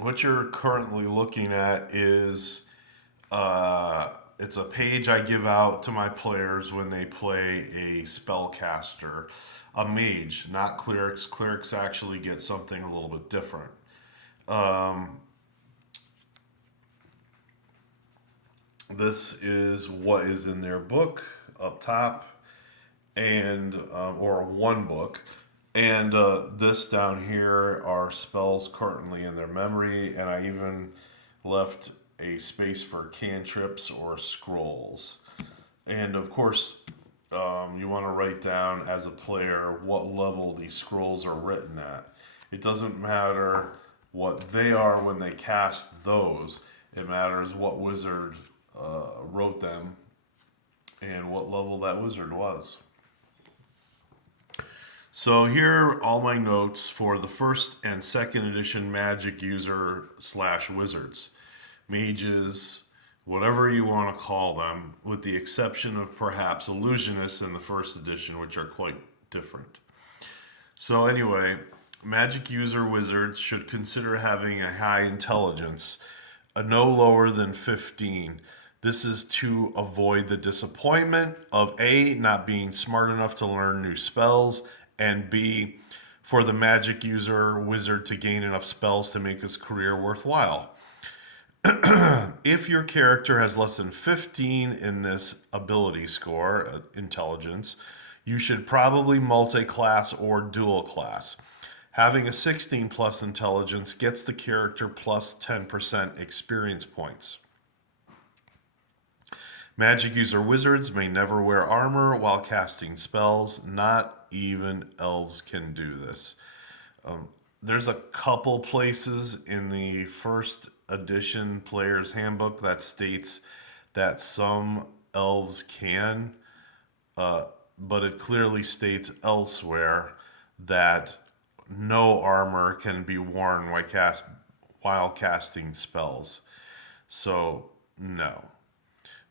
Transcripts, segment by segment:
what you're currently looking at is it's a page I give out to my players when they play a spellcaster, a mage, not clerics. Clerics actually get something a little bit different. Um, this is what is in their book up top, and or one book. And this down here are spells currently in their memory, and I even left a space for cantrips or scrolls. And of course, you want to write down as a player what level these scrolls are written at. It doesn't matter what they are when they cast those, it matters what wizard wrote them and what level that wizard was. So here are all my notes for the first and second edition magic user slash wizards, mages, whatever you want to call them, with the exception of perhaps illusionists in the first edition, which are quite different. So anyway, magic user wizards should consider having a high intelligence, a no lower than 15. This is to avoid the disappointment of A, not being smart enough to learn new spells, and B, for the magic user wizard to gain enough spells to make his career worthwhile. If your character has less than 15 in this ability score, intelligence, you should probably multi-class or dual class. Having a 16 plus intelligence gets the character plus 10% experience points. Magic user wizards may never wear armor while casting spells. Not even elves can do this. There's a couple places in the first edition player's handbook that states that some elves can, but it clearly states elsewhere that no armor can be worn while casting spells. So, no.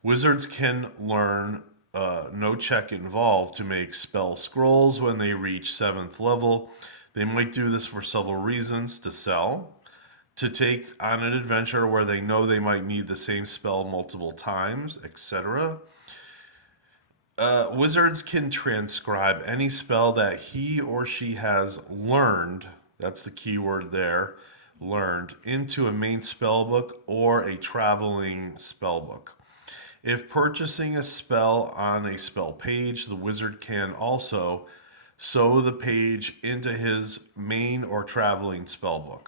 Wizards can learn no check involved to make spell scrolls when they reach 7th level. They might do this for several reasons: to sell, to take on an adventure where they know they might need the same spell multiple times, etc. Wizards can transcribe any spell that he or she has learned, that's the key word there, learned, into a main spellbook or a traveling spellbook. If purchasing a spell on a spell page, the wizard can also sew the page into his main or traveling spellbook.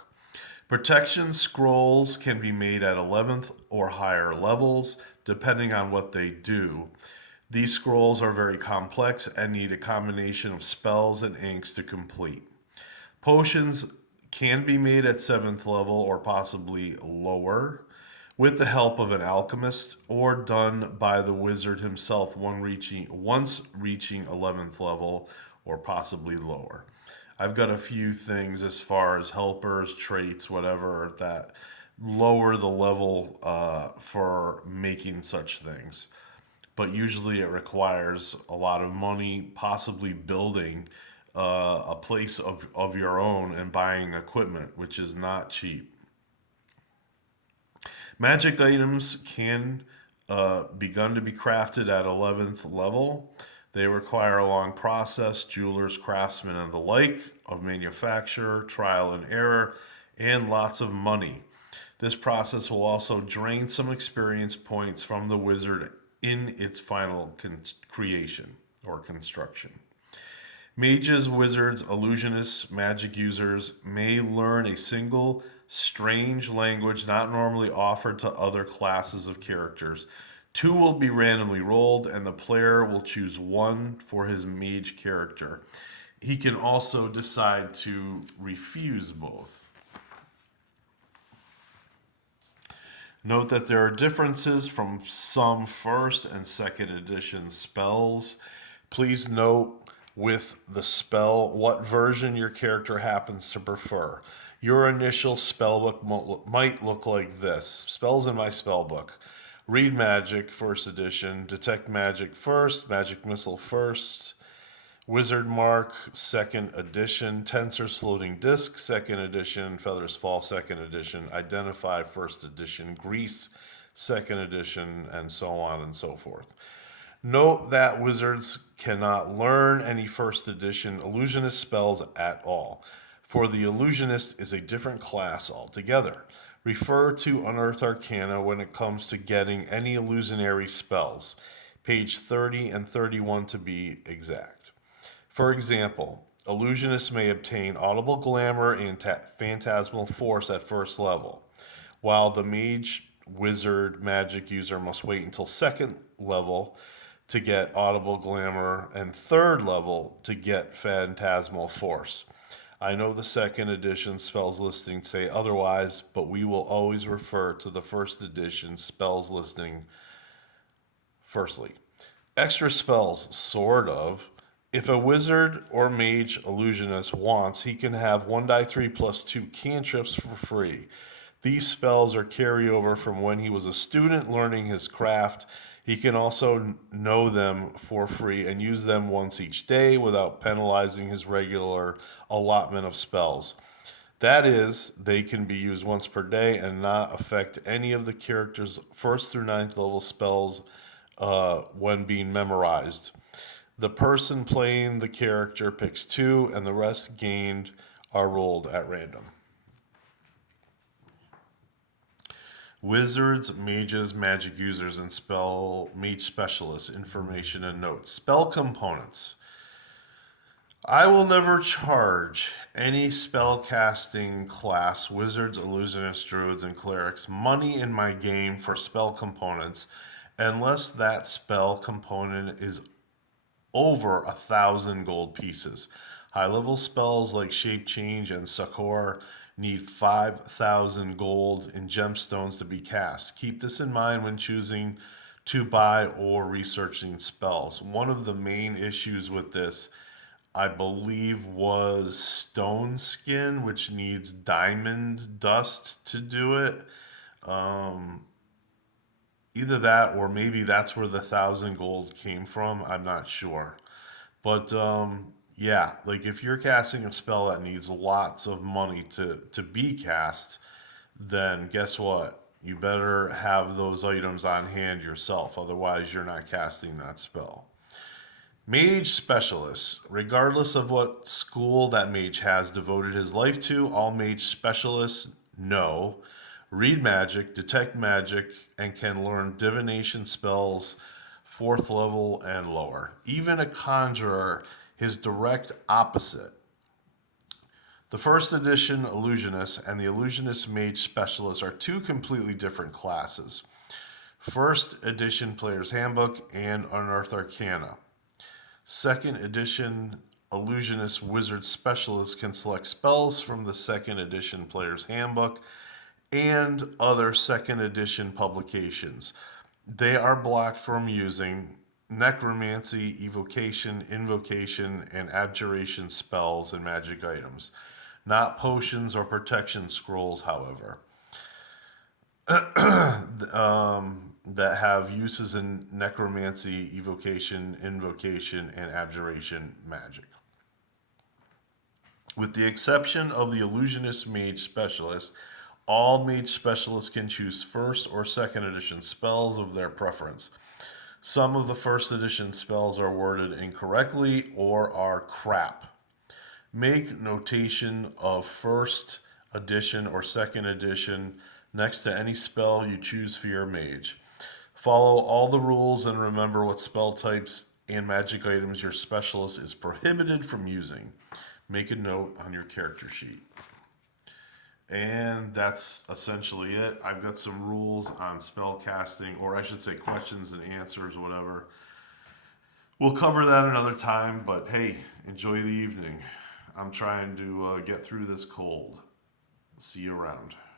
Protection scrolls can be made at 11th or higher levels, depending on what they do. These scrolls are very complex and need a combination of spells and inks to complete. Potions can be made at 7th level or possibly lower with the help of an alchemist or done by the wizard himself once reaching 11th level or possibly lower. I've got a few things as far as helpers, traits, whatever, that lower the level for making such things. But usually it requires a lot of money, possibly building a place of your own and buying equipment, which is not cheap. Magic items can begun to be crafted at 11th level. They require a long process, jewelers, craftsmen, and the like, of manufacture, trial and error, and lots of money. This process will also drain some experience points from the wizard in its final creation or construction. Mages, wizards, illusionists, magic users may learn a single strange language not normally offered to other classes of characters. Two will be randomly rolled, and the player will choose one for his mage character. He can also decide to refuse both. Note that there are differences from some first and second edition spells. Please note with the spell what version your character happens to prefer. Your initial spellbook might look like this. Spells in my spellbook: Read Magic, first edition; Detect Magic first, Magic Missile first, Wizard Mark, second edition. Tensor's Floating Disc, second edition. Feathers Fall, second edition. Identify, first edition. Grease, second edition, and so on and so forth. Note that wizards cannot learn any first edition illusionist spells at all, for the illusionist is a different class altogether. Refer to Unearthed Arcana when it comes to getting any illusionary spells, page 30 and 31 to be exact. For example, illusionists may obtain audible glamour and phantasmal force at first level, while the mage, wizard, magic user must wait until second level to get audible glamour and third level to get phantasmal force. I know the second edition spells listing say otherwise, but we will always refer to the first edition spells listing firstly. Extra spells, sort of. If a wizard or mage illusionist wants, he can have 1 die 3 plus 2 cantrips for free. These spells are carryover from when he was a student learning his craft. He can also know them for free and use them once each day without penalizing his regular allotment of spells. That is, they can be used once per day and not affect any of the character's first through ninth level spells when being memorized. The person playing the character picks two, and the rest gained are rolled at random. Wizards, mages, magic users, and spell mage specialists, information and notes. Spell components. I will never charge any spellcasting class, wizards, illusionists, druids, and clerics, money in my game for spell components unless that spell component is over 1,000 gold pieces. High level spells like Shape Change and Succor need 5,000 gold in gemstones to be cast. Keep this in mind when choosing to buy or researching spells. One of the main issues with this, I believe, was Stone Skin, which needs diamond dust to do it. Either that or maybe that's where the 1,000 gold came from. I'm not sure. But yeah, like if you're casting a spell that needs lots of money to be cast, then guess what? You better have those items on hand yourself. Otherwise, you're not casting that spell. Mage specialists. Regardless of what school that mage has devoted his life to, all mage specialists know, read magic, detect magic, and can learn divination spells fourth level and lower. Even a conjurer, his direct opposite. The first edition illusionist and the illusionist mage specialist are two completely different classes. First edition player's handbook and Unearthed Arcana. Second edition illusionist wizard specialist can select spells from the second edition player's handbook and other second edition publications. They are blocked from using necromancy, evocation, invocation, and abjuration spells and magic items. Not potions or protection scrolls, however, that have uses in necromancy, evocation, invocation, and abjuration magic. With the exception of the illusionist mage specialist, all mage specialists can choose first or second edition spells of their preference. Some of the first edition spells are worded incorrectly or are crap. Make notation of first edition or second edition next to any spell you choose for your mage. Follow all the rules and remember what spell types and magic items your specialist is prohibited from using. Make a note on your character sheet. And that's essentially it. I've got some rules on spell casting, or I should say questions and answers, whatever. We'll cover that another time, but hey, enjoy the evening. I'm trying to get through this cold. See you around.